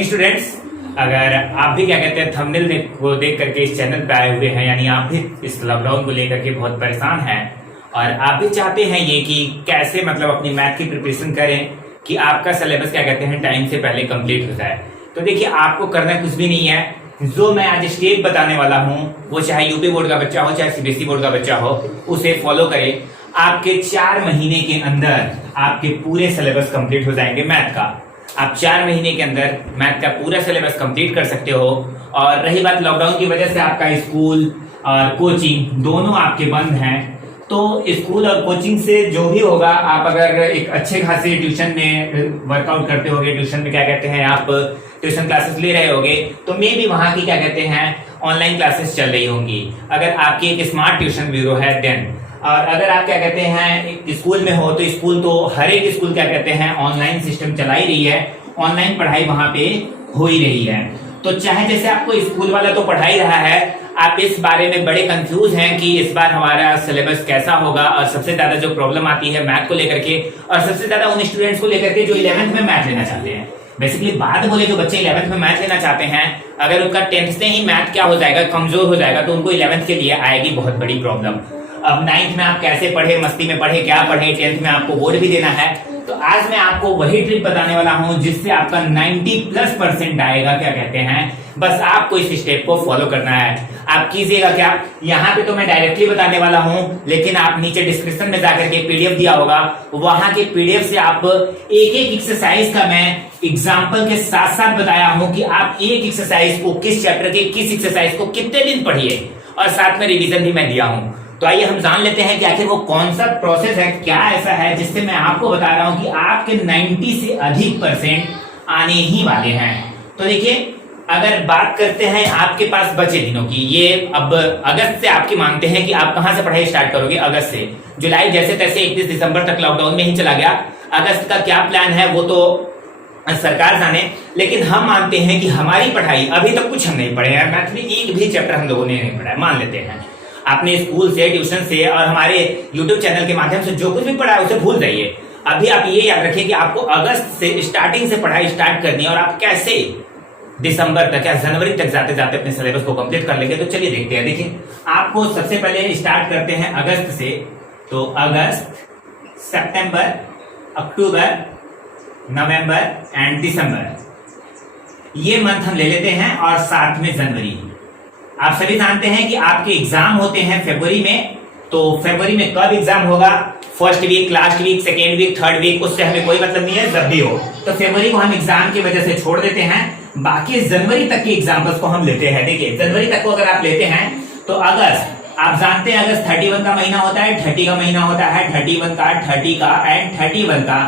Morning students. अगर आप भी क्या कहते हैं थंबनेल को देख करके इस चैनल पे आए हुए हैं, यानी आप भी इस लॉकडाउन को लेकर के बहुत परेशान हैं और आप भी चाहते हैं ये कि कैसे मतलब अपनी मैथ की प्रिपरेशन करें कि आपका सिलेबस क्या कहते हैं टाइम से पहले कंप्लीट हो जाए। तो देखिए, आपको करना कुछ भी नहीं है। जो मैं आज स्टेप बताने वाला हूं वो चाहे यूपी बोर्ड का बच्चा हो चाहे सीबीएसई बोर्ड का बच्चा हो, उसे फॉलो करें। आपके 4 महीने के अंदर आपके पूरे सिलेबस कंप्लीट हो जाएंगे मैथ का। आप 4 महीने के अंदर मैथ का पूरा सिलेबस कंप्लीट कर सकते हो। और रही बात लॉकडाउन की वजह से आपका स्कूल और कोचिंग दोनों आपके बंद हैं, तो स्कूल और कोचिंग से जो भी होगा, आप अगर एक अच्छे खासे ट्यूशन में वर्कआउट करते होगे, ट्यूशन में क्या कहते हैं आप ट्यूशन क्लासेस ले रहे होगे, तो मे भी वहां की क्या कहते हैं ऑनलाइन क्लासेस चल रही होंगी। अगर आपकी एक स्मार्ट ट्यूशन ब्यूरो है देन, और अगर आप क्या कहते हैं स्कूल में हो तो स्कूल तो हर एक स्कूल क्या कहते हैं ऑनलाइन सिस्टम चला ही रही है, ऑनलाइन पढ़ाई वहां पे हो ही रही है। तो चाहे जैसे आपको स्कूल वाला तो पढ़ा ही रहा है, आप इस बारे में बड़े कंफ्यूज हैं कि इस बार हमारा सिलेबस कैसा होगा। और सबसे ज्यादा जो प्रॉब्लम आती है मैथ को लेकर के, और सबसे ज्यादा उन स्टूडेंट्स को लेकर के जो 11th में मैथ लेना चाहते हैं। बेसिकली बात बोले, जो बच्चे 11th में मैथ लेना चाहते हैं, अगर उनका 10th से ही मैथ क्या हो जाएगा, कमजोर हो जाएगा, तो उनको 11th के लिए आएगी बहुत बड़ी प्रॉब्लम। अब 9th में आप कैसे पढ़े, मस्ती में पढ़े, क्या पढ़े, 10th में आपको बोर्ड भी देना है। तो आज मैं आपको वही ट्रिक बताने वाला हूं जिससे आपका 90+% आएगा। क्या कहते हैं, बस आपको इस स्टेप को फॉलो करना है। आप कीजिएगा क्या, यहाँ पे तो मैं डायरेक्टली बताने वाला हूं, लेकिन आप नीचे डिस्क्रिप्शन में जाकर के पीडीएफ दिया होगा, वहां के पीडीएफ से आप एक एक एक्सरसाइज का मैं एग्जाम्पल के साथ साथ बताया हूं कि आप एक एक्सरसाइज को किस चैप्टर के किस एक्सरसाइज को कितने दिन पढ़िए, और साथ में रिवीजन भी मैं दिया हूं। तो आइए हम जान लेते हैं कि आखिर वो कौन सा प्रोसेस है, क्या ऐसा है जिससे मैं आपको बता रहा हूं कि आपके 90 से अधिक % आने ही वाले हैं। तो देखिए, अगर बात करते हैं आपके पास बचे दिनों की, ये अब अगस्त से आपकी मानते हैं कि आप कहां से पढ़ाई स्टार्ट करोगे। अगस्त से जुलाई जैसे तैसे 31 दिसंबर तक लॉकडाउन में ही चला गया। अगस्त का क्या प्लान है वो तो सरकार जाने, लेकिन हम मानते हैं कि हमारी पढ़ाई अभी तक कुछ हम नहीं पढ़े हैं। मैथ में एक भी चैप्टर हम लोगों ने नहीं पढ़ा है। मान लेते हैं आपने स्कूल से, ट्यूशन से और हमारे यूट्यूब चैनल के माध्यम से जो कुछ भी पढ़ा है उसे भूल जाइए। अभी आप ये याद रखिए कि आपको अगस्त से स्टार्टिंग से पढ़ाई स्टार्ट करनी है, और आप कैसे दिसंबर तक या जनवरी तक जाते जाते अपने सिलेबस को कंप्लीट कर लेंगे। तो चलिए देखते हैं। देखिए, आपको सबसे पहले स्टार्ट करते हैं अगस्त से। तो अगस्त, सितंबर, अक्टूबर, नवंबर एंड दिसंबर, ये मंथ हम ले लेते हैं, और साथ में जनवरी। आप सभी जानते हैं कि आपके एग्जाम होते हैं फरवरी में। तो फरवरी में कब एग्जाम होगा, first week, last week, second week, third week, उससे हमें कोई मतलब नहीं है, जब भी हो। तो फरवरी को हम एग्जाम की वजह से छोड़ देते हैं, बाकी जनवरी तक के एग्जाम्पल्स को हम लेते हैं। देखिए, जनवरी तक को अगर आप लेते हैं तो अगस्त, आप जानते हैं अगस्त 31 का महीना होता है, 30 का महीना होता है, 31 का, 30 का एंड 31 का,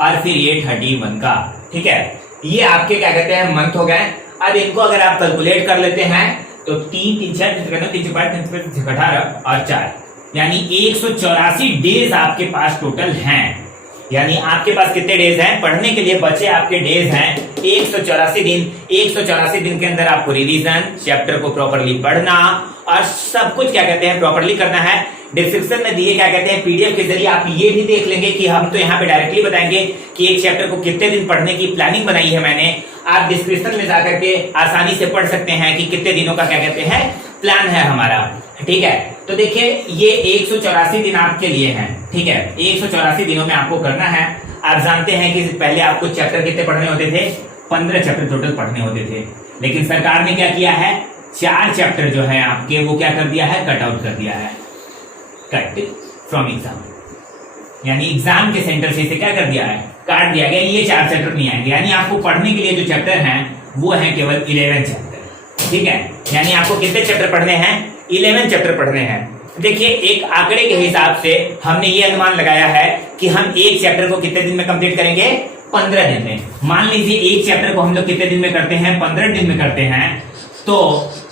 और फिर ये 31 का। ठीक है, ये आपके क्या कहते हैं मंथ हो गए। अब इनको अगर आप कैलकुलेट कर लेते हैं तो 3 3 6 3 3 5 3 18 और 4, यानी 184 डेज आपके पास टोटल हैं। यानी आपके पास कितने डेज हैं पढ़ने के लिए, बचे आपके डेज हैं 184 दिन। 184 दिन के अंदर आपको रिवीजन, चैप्टर को प्रॉपरली पढ़ना और सब कुछ क्या कहते हैं प्रॉपरली करना है। डिस्क्रिप्शन में दिए क्या कहते हैं पीडीएफ के जरिए आप ये भी देख लेंगे कि हम तो यहाँ पे डायरेक्टली बताएंगे कि एक चैप्टर को कितने दिन पढ़ने की प्लानिंग बनाई है मैंने। आप डिस्क्रिप्शन में जाकर के आसानी से पढ़ सकते हैं कि कितने दिनों का क्या कहते हैं प्लान है हमारा। ठीक है, तो देखिए ये 184 दिन आपके लिए हैं। ठीक है, 184 दिनों में आपको करना है। आप जानते हैं कि पहले आपको चैप्टर कितने पढ़ने होते थे, 15 चैप्टर टोटल पढ़ने होते थे, लेकिन सरकार ने क्या किया है, 4 चैप्टर जो है आपके वो क्या कर दिया है, कट आउट कर दिया है, कट फ्रॉम एग्जाम। यानी एग्जाम के सेंटर से इसे क्या कर दिया है, काट दिया गया। ये 4 चैप्टर नहीं आएंगे, यानी आपको पढ़ने के लिए जो चैप्टर हैं वो है केवल 11 चैप्टर। ठीक है, यानी आपको कितने चैप्टर पढ़ने हैं, 11 चैप्टर पढ़ने हैं। देखिए, एक आंकड़े के हिसाब से हमने ये अनुमान लगाया है कि हम एक चैप्टर को कितने दिन में कंप्लीट करेंगे, 15 दिन में। मान लीजिए एक चैप्टर को हम लोग कितने दिन में करते हैं, 15 दिन में करते हैं, तो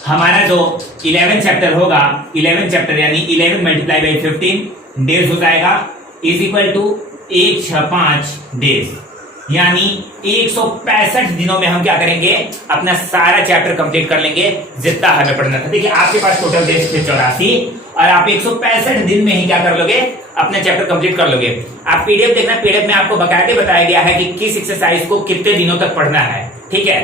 हमारा जो 11 चैप्टर होगा, 11 चैप्टर यानी 11 × 15 डेज हो जाएगा, इज इक्वल टू 165 डेज। यानी 165 दिनों में हम क्या करेंगे, अपना सारा चैप्टर कंप्लीट कर लेंगे जितना हमें पढ़ना था। देखिए, आपके पास टोटल डेज थे 84, और आप 165 दिन में ही क्या कर लोगे, अपना चैप्टर कंप्लीट कर लोगे। आप पीडीएफ देखना, पीडीएफ में आपको बकायदे बताया गया है कि किस एक्सरसाइज को कितने दिनों तक पढ़ना है। ठीक है,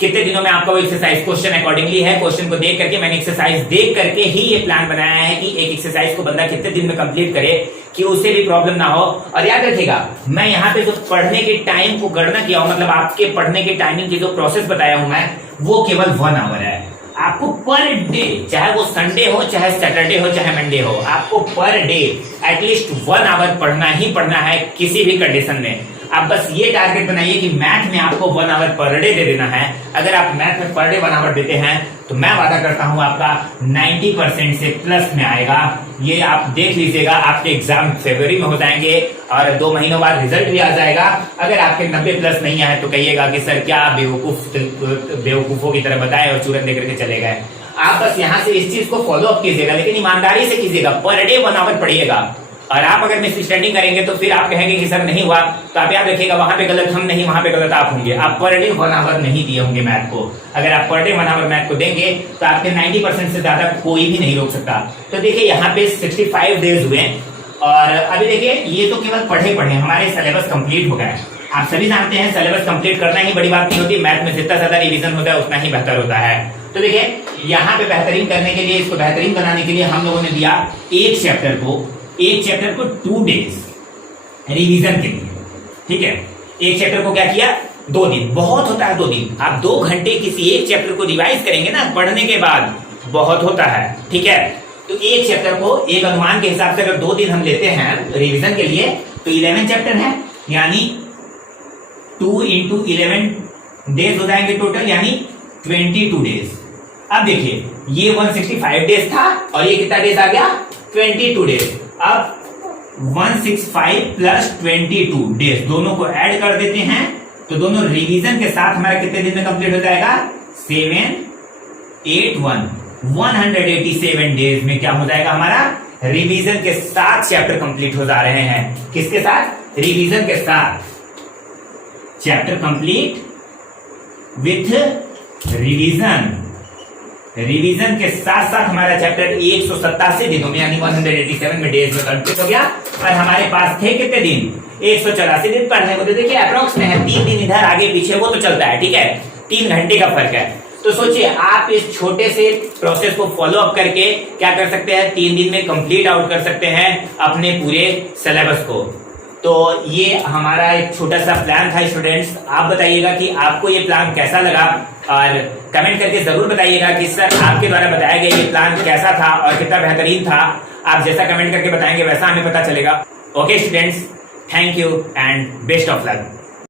कितने दिनों में आपका वो एक्सरसाइज क्वेश्चन अकॉर्डिंगली है, क्वेश्चन को देख करके मैंने एक्सरसाइज देख करके ही ये प्लान बनाया है कि एक एक्सरसाइज को बंदा कितने दिन में कंप्लीट करे कि उसे भी प्रॉब्लम ना हो। और याद रखिएगा, मैं यहाँ पे जो पढ़ने के टाइम को गणना किया हूं, मतलब आपके पढ़ने के टाइमिंग की जो प्रोसेस बताया हूं मैं, वो केवल 1 आवर है। आपको पर डे, चाहे वो संडे हो, चाहे सैटरडे हो, चाहे मंडे हो, आपको पर डे एटलीस्ट 1 आवर पढ़ना ही पढ़ना है किसी भी कंडीशन में। आप बस ये टारगेट बनाइए कि मैथ में आपको 1 आवर पर डे दे देना है। अगर आप मैथ में पर डे 1 आवर देते हैं तो मैं वादा करता हूं आपका 90% से प्लस में आएगा। ये आप देख लीजिएगा, आपके एग्जाम फरवरी में हो जाएंगे और 2 महीनों बाद रिजल्ट भी आ जाएगा। अगर आपके 90 प्लस नहीं आए तो कहिएगा कि सर क्या बेवकूफों की तरह बताए और चूरन देकर के चले गए। आप बस यहाँ से इस चीज को फॉलो अप कीजिएगा, लेकिन ईमानदारी से कीजिएगा, पर डे 1 आवर पढ़िएगा। और आप अगर मिसअंडरस्टैंडिंग करेंगे तो फिर आप कहेंगे कि सर नहीं हुआ, तो आप याद रखिएगा वहां पे गलत हम नहीं, वहां पे गलत आप होंगे। आप पर डे 1 आवर नहीं दिए होंगे मैथ को। अगर आप पर डे 1 आवर मैथ को देंगे तो आपके 90% से ज्यादा कोई भी नहीं रोक सकता। तो देखिए यहाँ पे 65 डेज हुए और अभी देखिए ये तो केवल पढ़े हमारे सिलेबस कंप्लीट हो गया है। आप सभी जानते हैं सिलेबस कंप्लीट करना ही बड़ी बात नहीं होती, मैथ में जितना ज्यादा रिवीजन होता है उतना ही बेहतर होता है। तो देखिए यहाँ पे बेहतरीन करने के लिए, इसको बेहतरीन बनाने के लिए हम लोगों ने दिया एक चैप्टर को 2 डेज रिवीजन के लिए। ठीक है, एक चैप्टर को क्या किया, 2 दिन। बहुत होता है 2 दिन। आप 2 घंटे किसी एक चैप्टर को रिवाइज करेंगे ना पढ़ने के बाद, बहुत होता है। ठीक है, तो एक चैप्टर को एक अनुमान के हिसाब से अगर 2 दिन हम लेते हैं रिवीजन के लिए तो 11 चैप्टर है, यानी 2 into 11 डेज हो जाएंगे टोटल, यानी 22 डेज। अब देखिए ये 165 डेज था और ये कितना डेज आ गया, 22 डेज। अब 165 प्लस 22 डेज दोनों को ऐड कर देते हैं तो दोनों रिवीजन के साथ हमारा कितने दिन में कंप्लीट हो जाएगा, 187 डेज में क्या हो जाएगा हमारा, रिवीजन के साथ चैप्टर कंप्लीट हो जा रहे हैं। किसके साथ, रिवीजन के साथ। चैप्टर कंप्लीट विथ रिवीजन के साथ साथ हमारा चैप्टर 187 दिनों में, यानी 187 में डेज में कंप्लीट हो गया। और हमारे पास थे कितने दिन, 184 दिन पढ़ने को। तो देखिए अप्रोक्स में है 3 दिन इधर आगे पीछे, वो तो चलता है। ठीक है, 3 घंटे का फर्क है। तो सोचिए आप इस छोटे से प्रोसेस को फॉलो अप करके क्या कर सकते हैं, 3 दिन में कंप्लीट आउट कर सकते हैं अपने पूरे सिलेबस को। तो ये हमारा एक छोटा सा प्लान था स्टूडेंट्स। आप बताइएगा कि आपको ये प्लान कैसा लगा और कमेंट करके जरूर बताइएगा कि सर आपके द्वारा बताया गया ये प्लान कैसा था और कितना बेहतरीन था। आप जैसा कमेंट करके बताएंगे वैसा हमें पता चलेगा। Okay students, thank you and best of luck.